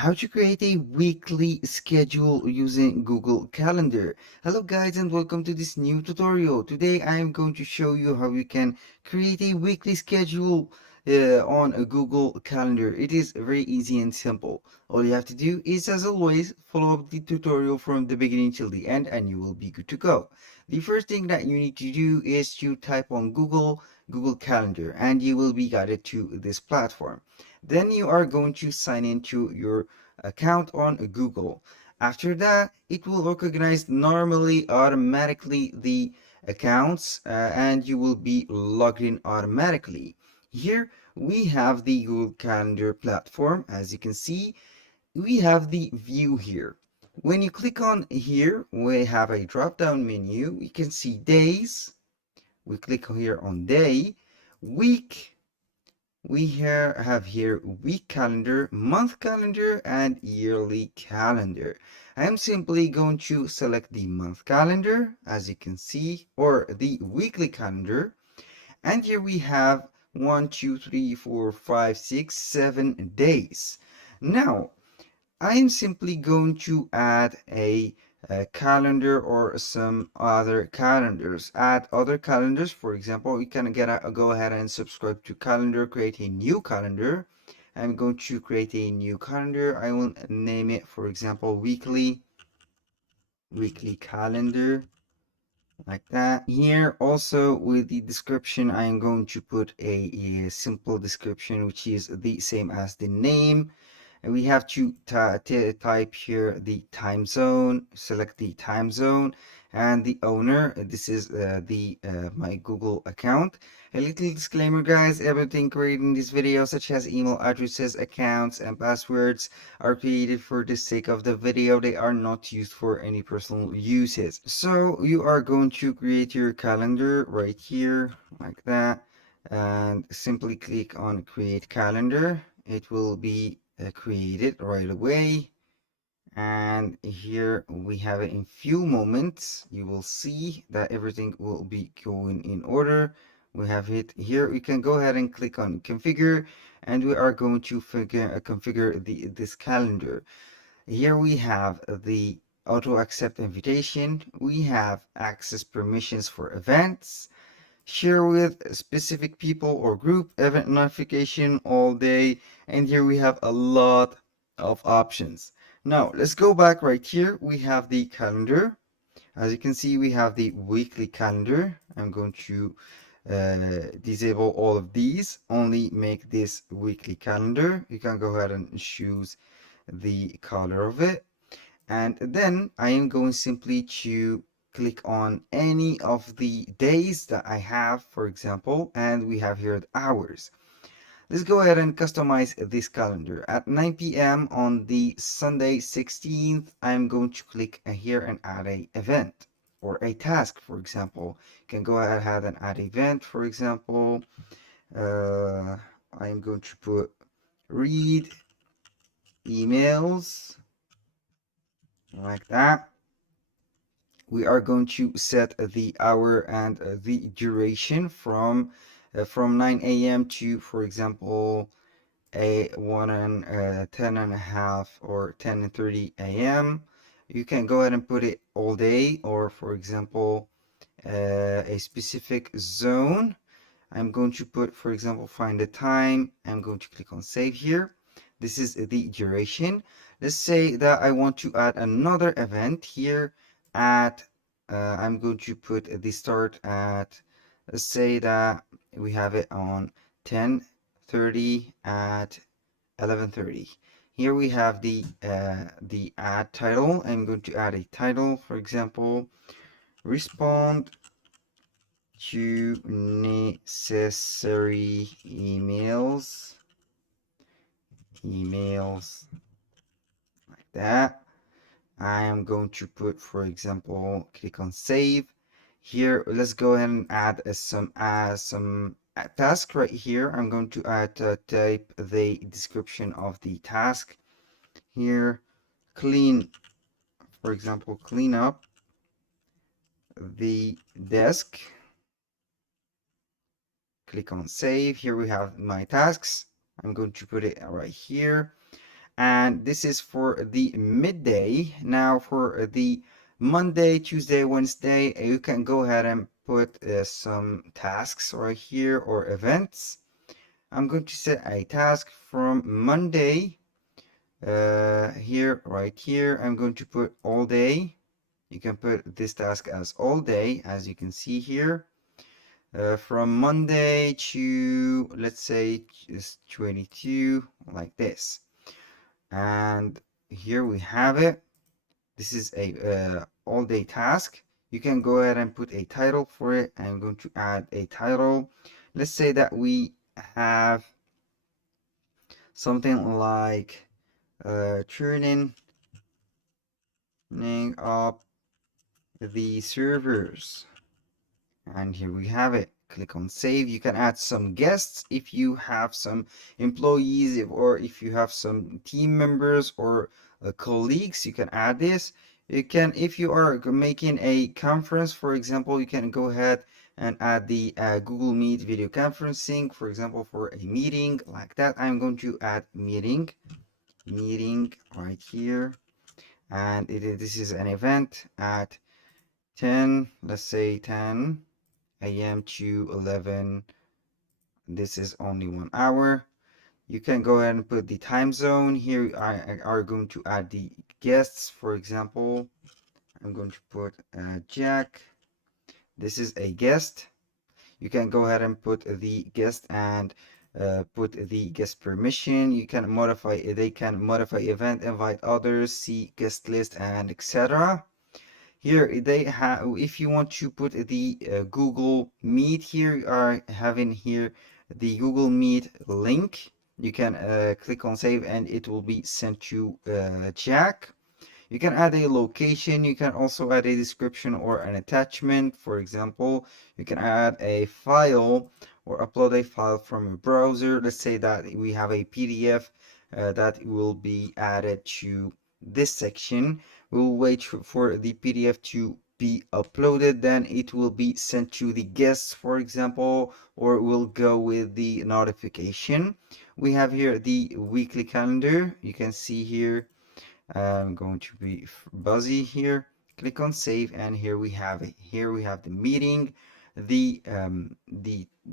How to create a weekly schedule using Google Calendar. Hello guys and welcome to this new tutorial. Today I am going to show you how you can create a weekly schedule on a Google Calendar. It is very easy and simple. All you have to do is, as always, follow up the tutorial from the beginning till the end and you will be good to go. The first thing that you need to do is to type on Google Calendar, and you will be guided to this platform. Then you are going to sign into your account on Google. After that, it will recognize normally automatically the accounts and you will be logged in automatically. Here we have the Google Calendar platform. As you can see, we have the view here. When you click on here, we have a drop down menu. You can see days. We click here on day, week, we have here week calendar, month calendar, and yearly calendar. I am simply going to select the month calendar, as you can see, or the weekly calendar. And here we have 1, 2, 3, 4, 5, 6, 7 days. Now, I am simply going to add a calendar or some other calendars. Add other calendars. For example, you can go ahead and subscribe to calendar, create a new calendar. I'm going to create a new calendar. I will name it, for example, weekly calendar, like that. Here also with the description, I am going to put a simple description, which is the same as the name. And we have to type here the time zone, select the time zone and the owner. This is the my Google account. A little disclaimer, guys, everything created in this video, such as email addresses, accounts, and passwords, are created for the sake of the video. They are not used for any personal uses. So you are going to create your calendar right here, like that, and simply click on create calendar. It will be created right away, and here we have it. In few moments you will see that everything will be going in order. We have it here. We can go ahead and click on configure, and we are going to configure this calendar. Here we have the auto accept invitation. We have access permissions for events, share with specific people or group, event notification all day, and here we have a lot of options. Now let's go back. Right here we have the calendar. As you can see, we have the weekly calendar. I'm going to disable all of these, only make this weekly calendar. You can go ahead and choose the color of it, and then I am going simply to click on any of the days that I have, for example, and we have here the hours. Let's go ahead and customize this calendar. At 9 p.m. on the Sunday 16th, I'm going to click here and add a event or a task, for example. You can go ahead and add event, for example. uh, I'm going to put read emails, like that. We are going to set the hour and the duration from 9 a.m. to, for example, a 10 and a half or 10:30 a.m. You can go ahead and put it all day, or for example a specific zone. I'm going to put, for example, find the time. I'm going to click on save here. This is the duration. Let's say that I want to add another event here at I'm going to put the start at, let's say that we have it on 10:30 at 11:30. Here we have the add title. I'm going to add a title, for example, respond to necessary emails, like that. I am going to put, for example, click on save. Here let's go ahead and add some task right here. I'm going to type the description of the task here. Clean, for example, clean up the desk. Click on save. Here we have my tasks. I'm going to put it right here. and this is for the midday. Now for the Monday, Tuesday, Wednesday, you can go ahead and put some tasks right here or events. I'm going to set a task from Monday here, right here. I'm going to put all day. You can put this task as all day, as you can see here. From Monday to, let's say, just 22, like this. And here we have it. This is a all day task. You can go ahead and put a title for it. I'm going to add a title. Let's say that we have something like turning up the servers. And here we have it. Click on save. You can add some guests if you have some employees, or if you have some team members or colleagues, you can add this. You can, if you are making a conference, for example, you can go ahead and add the Google Meet video conferencing, for example, for a meeting like that. I'm going to add meeting right here. And this is an event at 10, let's say 10 a.m. to 11. This is only 1 hour. You can go ahead and put the time zone. Here I are going to add the guests. For example, I'm going to put Jack. This is a guest. You can go ahead and put the guest and put the guest permission. You can modify, they can modify event, invite others, see guest list, and etc. Here they have, if you want to put the Google Meet, here you are having here the Google Meet link. You can click on save and it will be sent to Jack. You can add a location. You can also add a description or an attachment. For example, you can add a file or upload a file from your browser. Let's say that we have a PDF that will be added to this section. We'll wait for the PDF to be uploaded, then it will be sent to the guests, for example, or we'll go with the notification. We have here the weekly calendar. You can see here I'm going to be buzzy here. Click on save, and here we have it. Here we have the meeting, the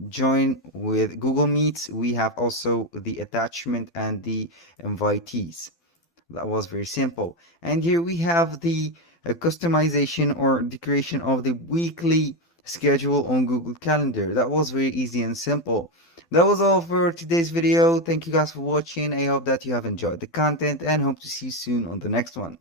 join with Google Meets. We have also the attachment and the invitees. That was very simple. And here we have the customization or the creation of the weekly schedule on Google Calendar. That was very easy and simple. That was all for today's video. Thank you guys for watching. I hope that you have enjoyed the content and hope to see you soon on the next one.